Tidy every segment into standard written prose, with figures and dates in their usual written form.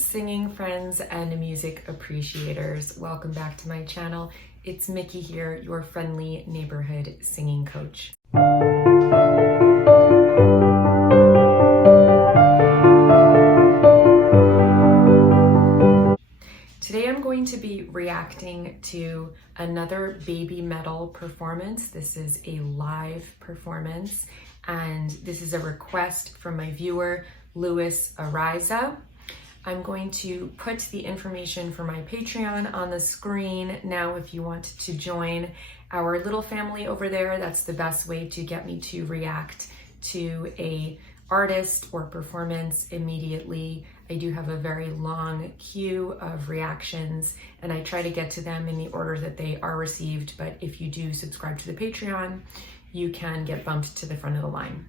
singing friends and music appreciators. Welcome back to my channel. It's Miki here, your friendly neighborhood singing coach. Today I'm going to be reacting to another baby metal performance. This is a live performance, and this is a request from my viewer, Louis Ariza. I'm going to put the information for my Patreon on the screen now. If you want to join our little family over there, that's the best way to get me to react to a artist or performance immediately. I do have a very long queue of reactions, and I try to get to them in the order that they are received. But if you do subscribe to the Patreon, you can get bumped to the front of the line.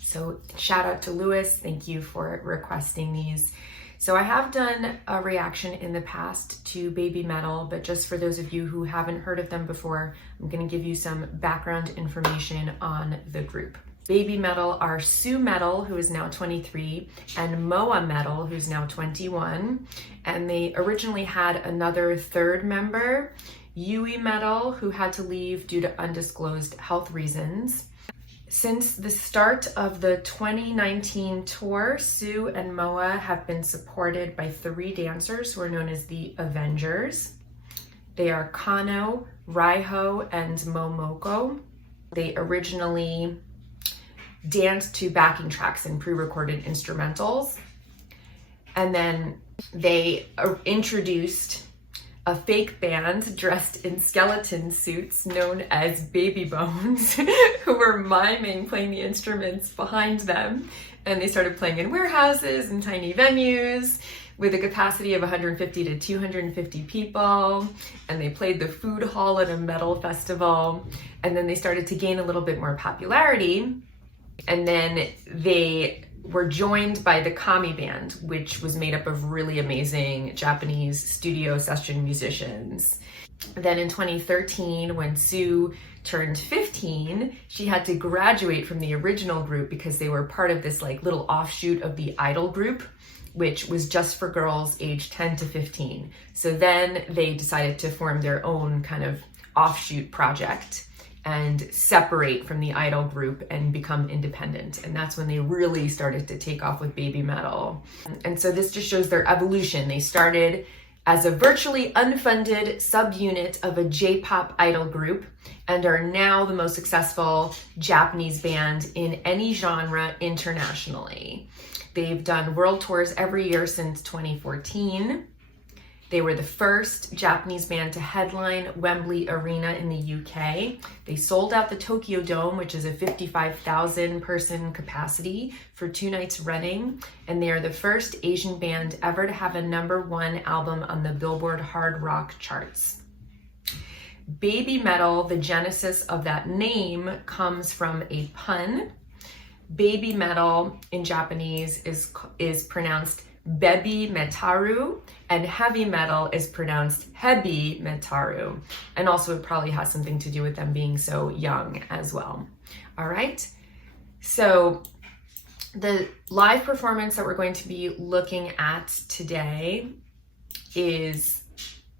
So shout out to Louis, thank you for requesting these. So I have done a reaction in the past to baby metal, but just for those of you who haven't heard of them before, I'm gonna give you some background information on the group. Baby metal are Sue Metal, who is now 23, and Moa Metal, who's now 21. And they originally had another third member, Yui Metal, who had to leave due to undisclosed health reasons. Since the start of the 2019 tour, Sue and Moa have been supported by 3 dancers who are known as the Avengers. They are Kano, Raiho, and Momoko. They originally danced to backing tracks and pre-recorded instrumentals. And then they introduced a fake band dressed in skeleton suits known as Baby Bones, who were miming playing the instruments behind them. And they started playing in warehouses and tiny venues with a capacity of 150 to 250 people. And they played the food hall at a metal festival. And then they started to gain a little bit more popularity. And then they were joined by the Kami Band, which was made up of really amazing Japanese studio session musicians. Then in 2013, when Sue turned 15, she had to graduate from the original group because they were part of this like little offshoot of the Idol group, which was just for girls aged 10 to 15. So then they decided to form their own kind of offshoot project and separate from the Idol group and become independent. And that's when they really started to take off with baby metal. And so this just shows their evolution. They started as a virtually unfunded subunit of a J-pop idol group and are now the most successful Japanese band in any genre internationally. They've done world tours every year since 2014. They were the first Japanese band to headline Wembley Arena in the UK. They sold out the Tokyo Dome, which is a 55,000 person capacity, for 2 nights running. And they are the first Asian band ever to have a #1 album on the Billboard Hard Rock charts. Baby metal, the genesis of that name, comes from a pun. Baby metal in Japanese is pronounced Bebi Metaru, and heavy metal is pronounced Hebi Metaru. And also it probably has something to do with them being so young as well. All right, so the live performance that we're going to be looking at today is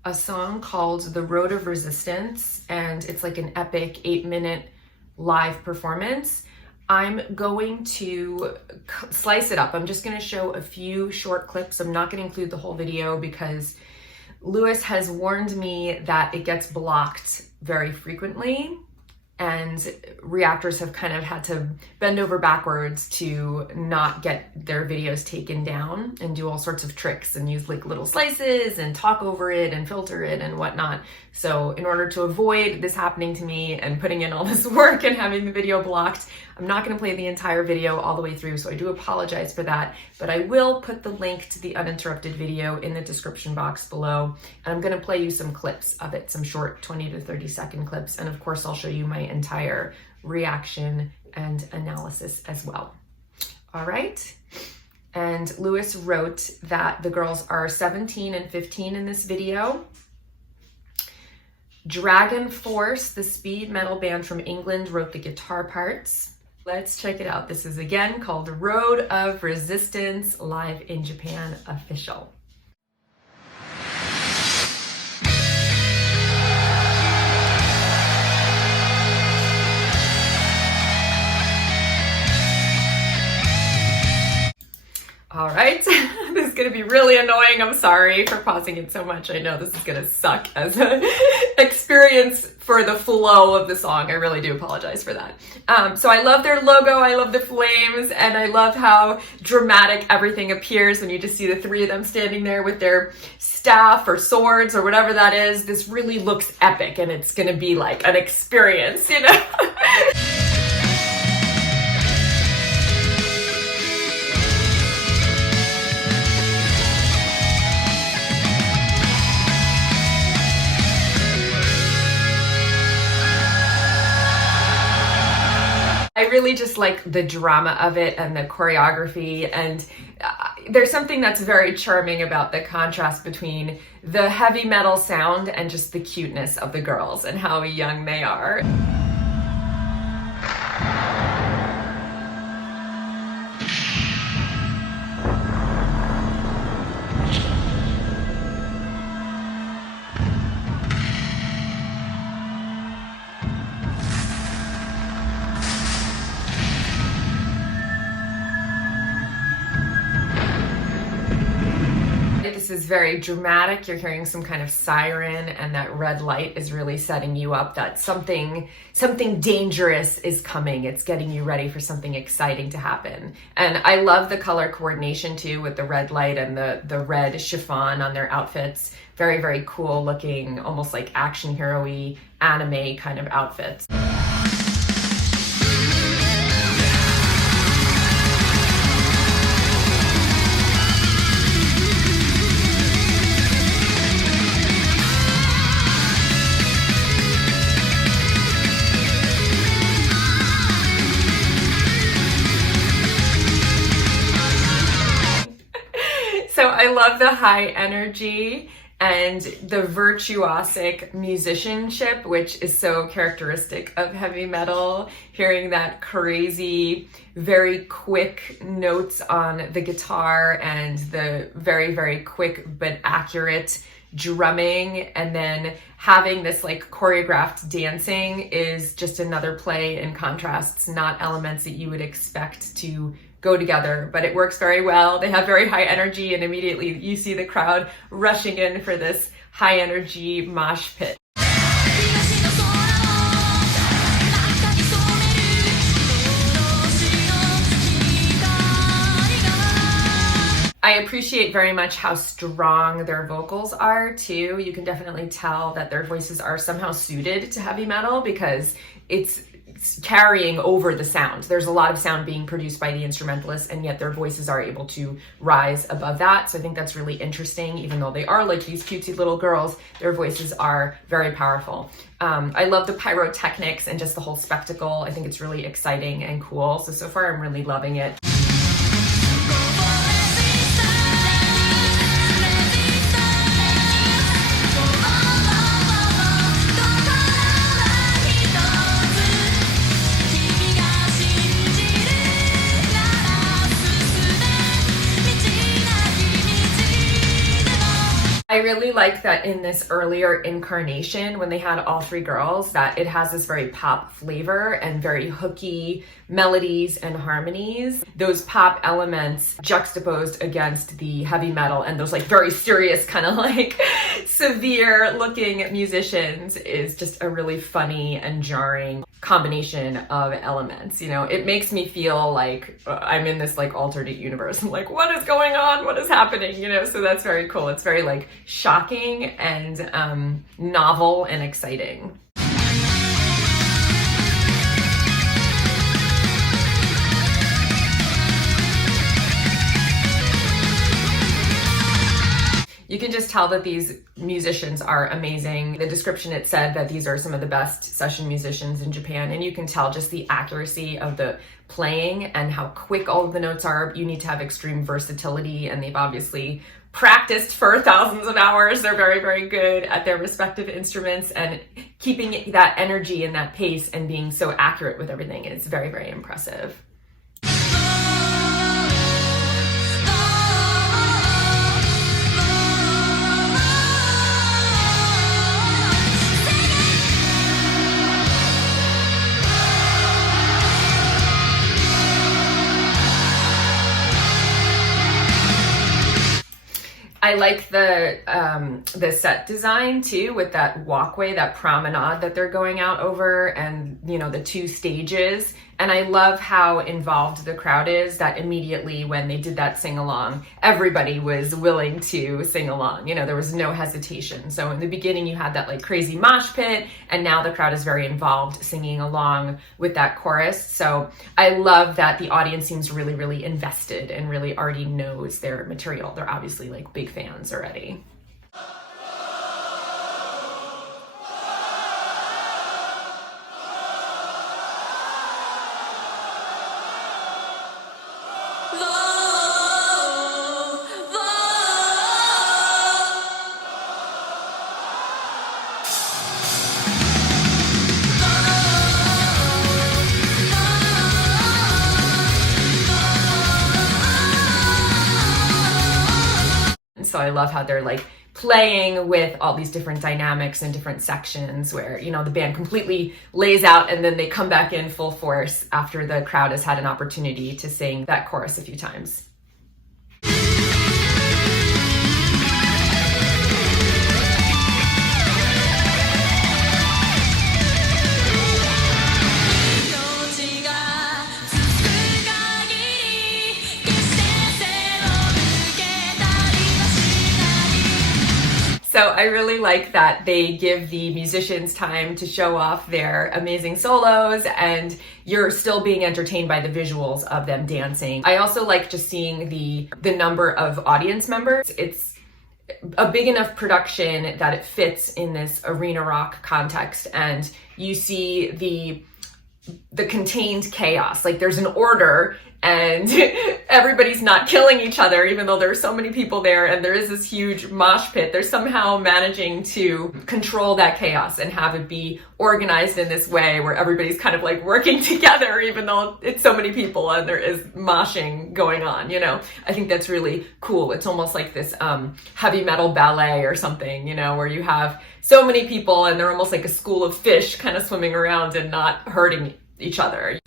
a song called The Road of Resistance, and it's like an epic 8-minute live performance. I'm going to slice it up. I'm just going to show a few short clips. I'm not going to include the whole video because Louis has warned me that it gets blocked very frequently, and reactors have kind of had to bend over backwards to not get their videos taken down and do all sorts of tricks and use like little slices and talk over it and filter it and whatnot. So in order to avoid this happening to me and putting in all this work and having the video blocked, I'm not going to play the entire video all the way through, so I do apologize for that, but I will put the link to the uninterrupted video in the description box below, and I'm going to play you some clips of it, some short 20 to 30 second clips, and of course I'll show you my entire reaction and analysis as well. All right, and Louis wrote that the girls are 17 and 15 in this video. Dragon Force, the speed metal band from England, wrote the guitar parts. Let's check it out. This is again called Road of Resistance, live in Japan, official. All right, this is gonna be really annoying. I'm sorry for pausing it so much. I know this is gonna suck as an experience for the flow of the song. I really do apologize for that. So I love their logo, I love the flames, and I love how dramatic everything appears when you just see the three of them standing there with their staff or swords or whatever that is. This really looks epic, and it's gonna be like an experience, you know? I really just like the drama of it and the choreography, and there's something that's very charming about the contrast between the heavy metal sound and just the cuteness of the girls and how young they are. This is very dramatic. You're hearing some kind of siren, and that red light is really setting you up that something dangerous is coming. It's getting you ready for something exciting to happen. And I love the color coordination too, with the red light and the red chiffon on their outfits. Very, very cool looking, almost like action hero-y anime kind of outfits. So I love the high energy and the virtuosic musicianship, which is so characteristic of heavy metal. Hearing that crazy, very quick notes on the guitar and the very, very quick but accurate drumming, and then having this like choreographed dancing is just another play in contrasts, not elements that you would expect to go together, but it works very well. They have very high energy, and immediately you see the crowd rushing in for this high energy mosh pit. I appreciate very much how strong their vocals are too. You can definitely tell that their voices are somehow suited to heavy metal because it's carrying over the sound. There's a lot of sound being produced by the instrumentalists, and yet their voices are able to rise above that. So I think that's really interesting. Even though they are like these cutesy little girls, their voices are very powerful. I love the pyrotechnics and just the whole spectacle. I think it's really exciting and cool. So far I'm really loving it. I really like that in this earlier incarnation, when they had all three girls, that it has this very pop flavor and very hooky melodies and harmonies. Those pop elements juxtaposed against the heavy metal and those like very serious kind of like severe looking musicians is just a really funny and jarring combination of elements. You know, it makes me feel like I'm in this like alternate universe. I'm like, what is going on? What is happening? You know, so that's very cool. It's very like shocking and novel and exciting. You can just tell that these musicians are amazing. The description, it said that these are some of the best session musicians in Japan, and you can tell just the accuracy of the playing and how quick all of the notes are. You need to have extreme versatility, and they've obviously practiced for thousands of hours. They're very, very good at their respective instruments, and keeping that energy and that pace and being so accurate with everything is very, very impressive. I like the set design too, with that walkway, that promenade that they're going out over, and the two stages. And I love how involved the crowd is, that immediately when they did that sing along, everybody was willing to sing along. There was no hesitation. So in the beginning you had that like crazy mosh pit, and now the crowd is very involved singing along with that chorus. So I love that the audience seems really, really invested and really already knows their material. They're obviously like big fans already. So I love how they're like playing with all these different dynamics and different sections where, the band completely lays out and then they come back in full force after the crowd has had an opportunity to sing that chorus a few times. So I really like that they give the musicians time to show off their amazing solos, and you're still being entertained by the visuals of them dancing. I also like just seeing the number of audience members. It's a big enough production that it fits in this arena rock context, and you see the contained chaos. Like there's an order, and everybody's not killing each other, even though there's so many people there and there is this huge mosh pit. They're somehow managing to control that chaos and have it be organized in this way where everybody's kind of like working together, even though it's so many people and there is moshing going on. I think that's really cool. It's almost like this heavy metal ballet or something, where you have so many people and they're almost like a school of fish kind of swimming around and not hurting each other.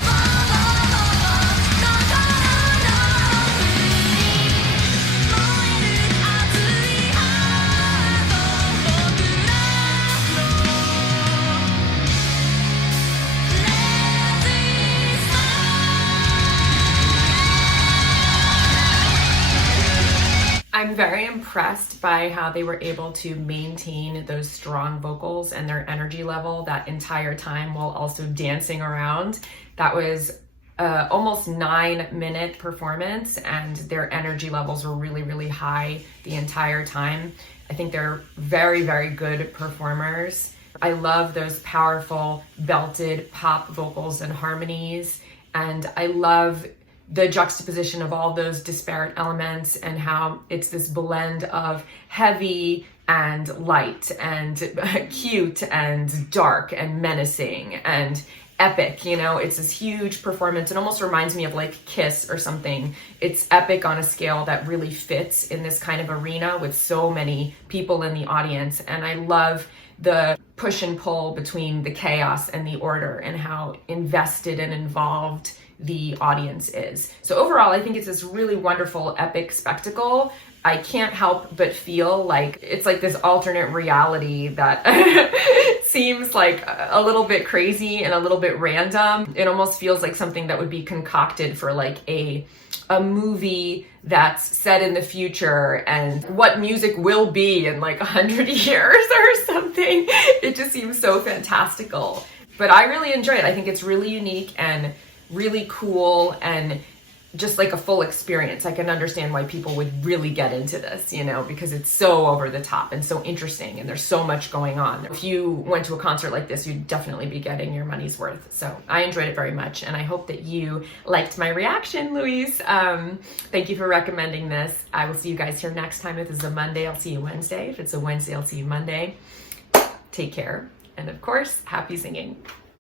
I'm very impressed by how they were able to maintain those strong vocals and their energy level that entire time while also dancing around. That was almost 9-minute performance, and their energy levels were really, really high the entire time. I think they're very, very good performers. I love those powerful belted pop vocals and harmonies, and I love the juxtaposition of all those disparate elements and how it's this blend of heavy and light and cute and dark and menacing and epic. It's this huge performance. It almost reminds me of like Kiss or something. It's epic on a scale that really fits in this kind of arena with so many people in the audience. And I love the push and pull between the chaos and the order and how invested and involved the audience is. So overall, I think it's this really wonderful, epic spectacle. I can't help but feel like it's like this alternate reality that seems like a little bit crazy and a little bit random. It almost feels like something that would be concocted for like a movie that's set in the future and what music will be in like 100 years or something. It just seems so fantastical. But I really enjoy it. I think it's really unique and really cool, and just like a full experience. I can understand why people would really get into this, you know, because it's so over the top and so interesting and there's so much going on. If you went to a concert like this, you'd definitely be getting your money's worth. So I enjoyed it very much, and I hope that you liked my reaction, Louise. Thank you for recommending this. I will see you guys here next time. If it's a Monday, I'll see you Wednesday. If it's a Wednesday, I'll see you Monday. Take care. And of course, happy singing.